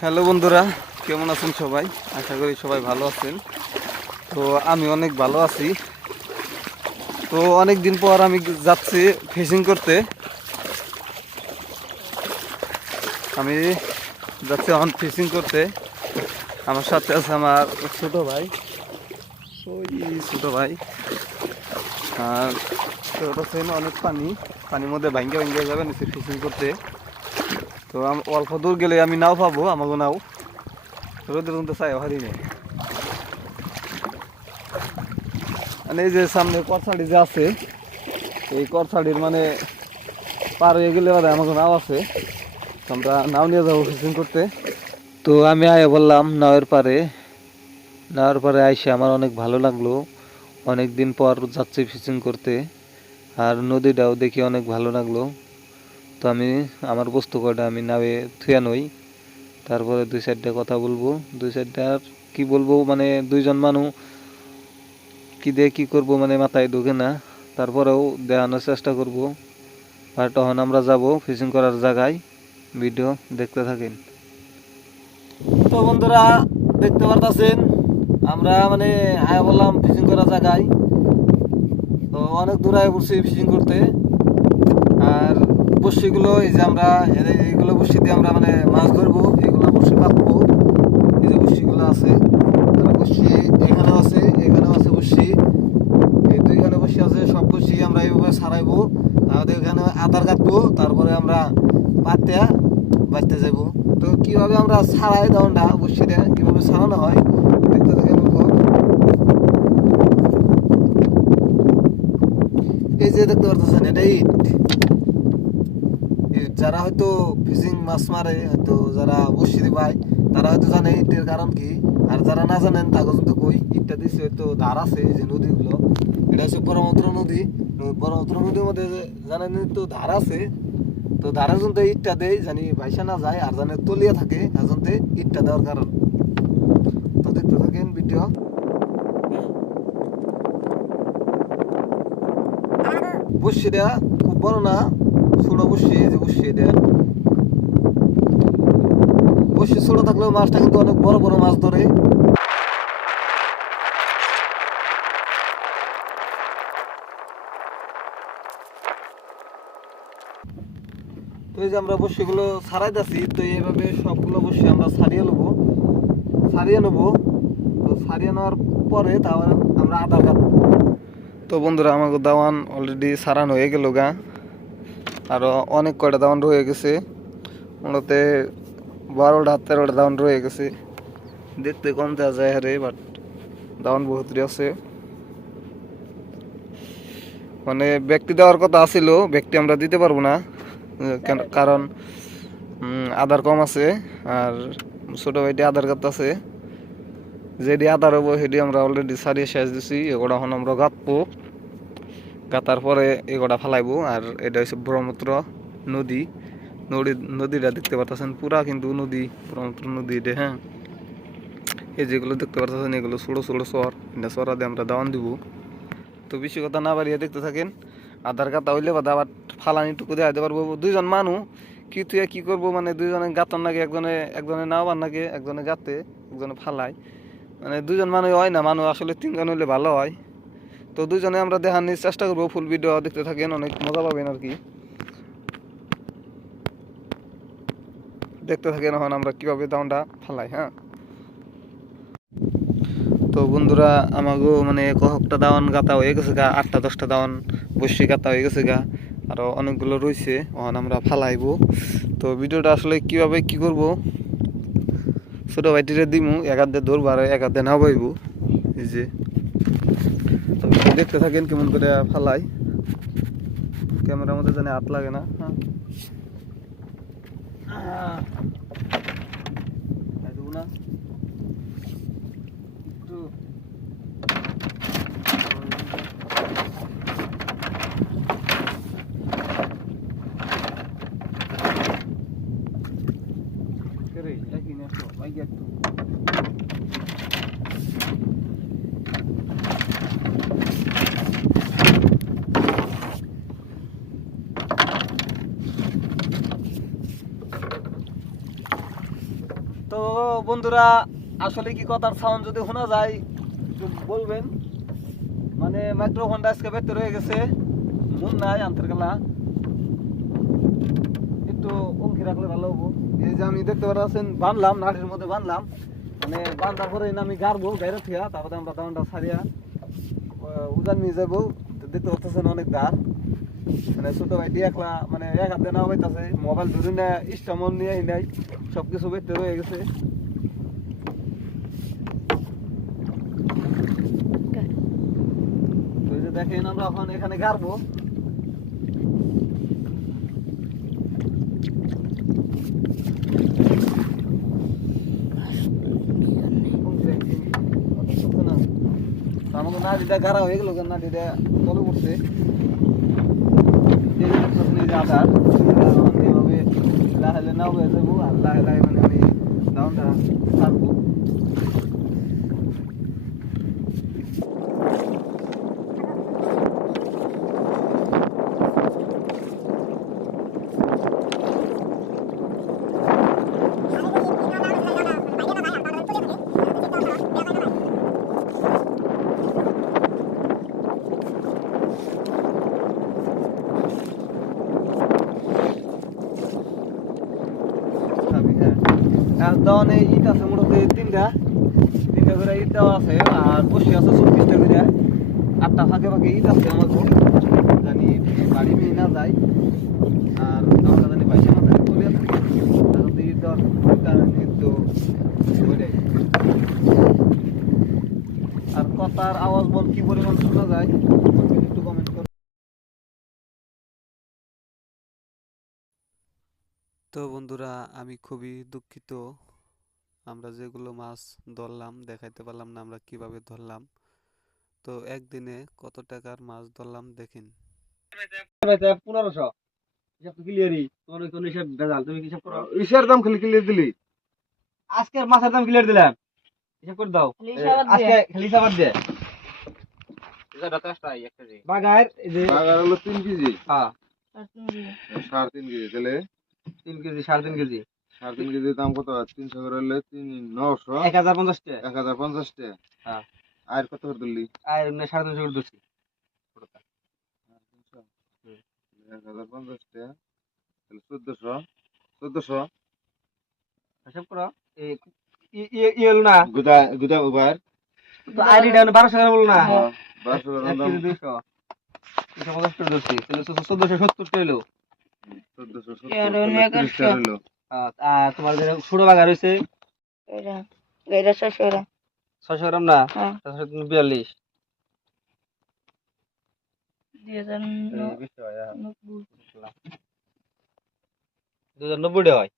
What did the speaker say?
Hello বন্ধুরা, কেমন আছেন সবাই? আশা করি সবাই ভালো আছেন। তো আমি অনেক ভালো আছি। তো অনেক দিন পর আমি যাচ্ছি ফিশিং করতে। আমি যাচ্ছি অন ফিশিং করতে। আমার সাথে আছে আমার ছোট ভাই। ওই ছোট ভাই। আর তো দেখছেন অনেক পানি। পানির মধ্যে ভাঙ্গে ভাঙ্গে যাবে, নিচে ফিশিং করতে। তো অল্প দূর গেলে আমি নাও পাবো আমাকে নাও। রোদের মধ্যে চাই হারি নেই মানে এই যে সামনে করছাড়ি যে আছে, এই করছাড়ির মানে পার হয়ে গেলে মানে আমাকে নাও আছে। আমরা নাও নিয়ে যাব ফিশিং করতে। তো আমি আয় বললাম, নাওয়ের পারে। নাওয়ের পারে আইসে আমার অনেক ভালো লাগল। অনেক দিন পর যাচ্ছি ফিশিং করতে। আর নদীটাও দেখি অনেক ভালো লাগল। তো আমি, আমার বস্তু কয়টা আমি নাবে থুয়া নই। তারপরে দুই সাইডটা কথা বলব। দুই আর কি বলব মানে দুইজন মানুষ কি দিয়ে কি করব মানে মাথায় ঢুকে না। তারপরেও দেখানোর চেষ্টা করব। আর তখন আমরা যাব ফিশিং করার জায়গায়। ভিডিও দেখতে থাকেন। তো বন্ধুরা, দেখতে পারতেছেন, আমরা মানে আয়া বললাম ফিশিং করার জায়গায়। তো অনেক দূর আয় পড়ছি ফিশিং করতে। আর বসিগুলো এই যে আমরা এইগুলো বসি দিয়ে আমরা মানে মাছ ধরবো এগুলো বসি পাতবো এই যে বসিগুলো আছে বসি এখানেও আছে এখানেও আছে বসি এই দুইখানে বসি আছে, সব বসি আমরা এইভাবে সারাইবো। আমাদের এখানে আধার কাটবো, তারপরে আমরা পাতিয়া বাঁচতে যাব। তো কীভাবে আমরা সারাই দাওনটা বসিটা কীভাবে সারানো হয় এই যে দেখতে পারতেছেন, এটা ইট। যারা হয়তো ফিশিং মাছ মারে, হয়তো যারা বসি ভাই তারা হয়তো জানে ইটের কারণ কি। আর যারা না জানেন তাকে কিন্তু কই দিচ্ছে হয়তো ধার আছে যে নদীগুলো। এটা হচ্ছে ব্রহ্মপুত্র নদী। ব্রহ্মপুত্র নদীর মধ্যে জানেন তো ধার আছে। তো ধারে জন্য ইটটা দেয় জানি ভাইসা না যায়, আর জানে তলিয়া থাকে আর জন্য ইটটা দেওয়ার কারণ। তো দেখতে থাকেন ভিডিও। বসিটা খুব বড় না। ছোট বসি যে বসি এটা। বসি ছোট থাকলেও মাছটা কিন্তু অনেক বড় বড় মাছ ধরে। তো এই যে আমরা বসিগুলো ছাড়াইতেছি, তো এইভাবে সবগুলো বসি আমরা ছাড়িয়ে নেব। ছাড়িয়ে নেব। তো ছাড়িয়ে নেওয়ার পরে তারপর আমরা আধার কার্ড তো বন্ধুরা আমাকে দাওয়ান অলরেডি সারান হয়ে গেল গা। আরও অনেক কয়টা দাওয়ান রয়ে গেছে। ওনাতে বারোটা, তেরোটা দাওয়ান রয়ে গেছে। দেখতে কম দেওয়া যায় হারে বাট দাওয়ান বহুত আছে। মানে ব্যক্তি দেওয়ার কথা আছিল, ব্যক্তি আমরা দিতে পারব না কারণ আধার কম আছে, আর ছোট ভাইটি আধার কার্ড আছে। যেটি আধার হব সেটি আমরা অলরেডি সারিয়ে শেষ দিছি, এগুলো এখন আমরা গাঁতবো গাতার পরে এগুলা ফালাইবো, আর এটা হচ্ছে ব্রহ্মপুত্র নদী। নদী, নদীটা দেখতে পারতেছেন পুরা, কিন্তু নদী, ব্রহ্মপুত্র নদী এটা হ্যাঁ। এই যেগুলো দেখতে পারতেছেন, এগুলো ছোটো ছোটো চর এটা দিয়ে আমরা দাওয়ান দিব। তো বেশি কথা না বাড়িয়ে দেখতে থাকেন। আধার কার্ড হইলে বা আবার ফালানিটুকু দেওয়া দিতে পারব। দুইজন মানুষ কি তুই কি করব? মানে দুইজনে গাতার নাকি একজনে একজনে নাওবার নাকি একজনে গাতে একজনে ফালায়। মানে দুজন মানুষ হয় না মানুষ আসলে তিনজন হইলে ভালো হয়। তো দুজনে আমরা দেখানোর চেষ্টা করব ফুল ভিডিও দেখতে থাকেন, অনেক মজা পাবেন আর কি। দেখতে থাকেন এখন আমরা কীভাবে দাউনটা ফালাই হ্যাঁ? তো বন্ধুরা, আমাগো মানে কয়েকটা দাওয়ান গাতা হয়ে গেছে গা, আটটা, দশটা দাওয়ান বসে গাতা হয়ে গেছে গা, আরও অনেকগুলো রয়েছে এখন আমরা ফালাইবো। তো ভিডিওটা আসলে কীভাবে কি করব, ছোট ভাইটিরে দিমু এক হাত ধরবো আর এক হাত দিয়ে নামাইবো, এই যে। তো দেখতে থাকেন কেমন করে ফালাই ক্যামেরার মধ্যে জানি হাত লাগে না হ্যাঁ আহ। খাই দেবো না একটু রে একই তো বন্ধুরা আসলে কি কথার সাউন্ড যদি শোনা যায় বলবেন। মানে মাইক্রোফোনটা আজকে ভেতরে হয়ে গেছে মন নাই আন্তর গেলা। একটু অঙ্কি রাখলে ভালো হব। এই যে আমি দেখতে পাচ্ছেন বানলাম নাড়ির মধ্যে বানলাম। মানে বান্ধার পরে আমি গাড়বো গাড়ি থিয়া তারপরে আমরা দামটা আহ, উজান নিয়ে যাব। দেখতে পাচ্ছেন অনেক দাঁড় মানে ছোট ভাই দিয়ে একলা মানে এক হাতে না হইতাছে মোবাইল ধরে না ইস্টামল নিয়ে নাই সব কিছু ভেতরে হয়ে গেছে। দেখেন আমরা এখন এখানে গাড়বো। আমাকে নাটিটা গাড়া হয়ে গেল নাটিটা তলে পড়ছে দেখতেছেন এই যে আধার এভাবে লাহালে নাও হয়ে যাব আর লাহে লাহে মানে আমি ডাউনটা ছাড়বো খাবি, হ্যাঁ। আর দাওয়ানে ইট আছে মোটামুটি তিনটা। তিনটা করে ইট দেওয়া আছে, আর বসে আছে চব্বিশটা করে। আটটা ফাঁকে ফাঁকে ইট আছে আমার ঘর জানি বাড়ি নিয়ে না যায়। আর দাওয়াটা জানি বাইশে মাথায় তুলে থাকে আর ইট দেওয়ার কারণে তো আর কথার আওয়াজ বল কি পরিমাণ শোনা যায়? তো বন্ধুরা আমি খুবই দুঃখিত। আমরা যেগুলো মাছ ধরলাম দেখাইতে পারলাম না আমরা কীভাবে ধরলাম। তো একদিনে কত টাকার মাছ ধরলাম দেখিন। পনেরোশো। হিসাব ক্লিয়ারই তোমার কোন হিসাব ভেজাল। তুমি হিসাব করো? ইসের দাম খালি কিলে দিলি। আজকের মাছের দাম ক্লিয়ার দিলাম। হিসাব করে দাও। আজকে খালি হিসাব দিয়ে বাগার বাগার হলো তিন কেজি। হ্যাঁ। সাড়ে তিন কেজি তাহলে তিন কেজি সাড়ে তিন কেজি। সাড়ে তিন কেজির দাম কত? তিনশো করে হলে তিন নশো। এক হাজার পঞ্চাশ টাকা। এক হাজার পঞ্চাশ টাকা? হ্যাঁ। আর কত করে দিলি আর সাড়ে তিনশো করে এক হাজার পঞ্চাশ টাকা। তাহলে চোদ্দশো। চোদ্দশো। হিসাব করো। না? গুদা গুদা উবার। তো আইডিটা বারোশো টাকা বলো না? বারোশো এক দাম। কেজি দুইশো। দুশো পঞ্চাশ টাকা ধরছি। চোদ্দশো সত্তর টাকা তোমার ষোলো গ্রাম। না? হ্যাঁ। বিয়াল্লিশ। টাকা, হ্যাঁ। নব্বই। দু হাজার নব্বই টাকা হয়?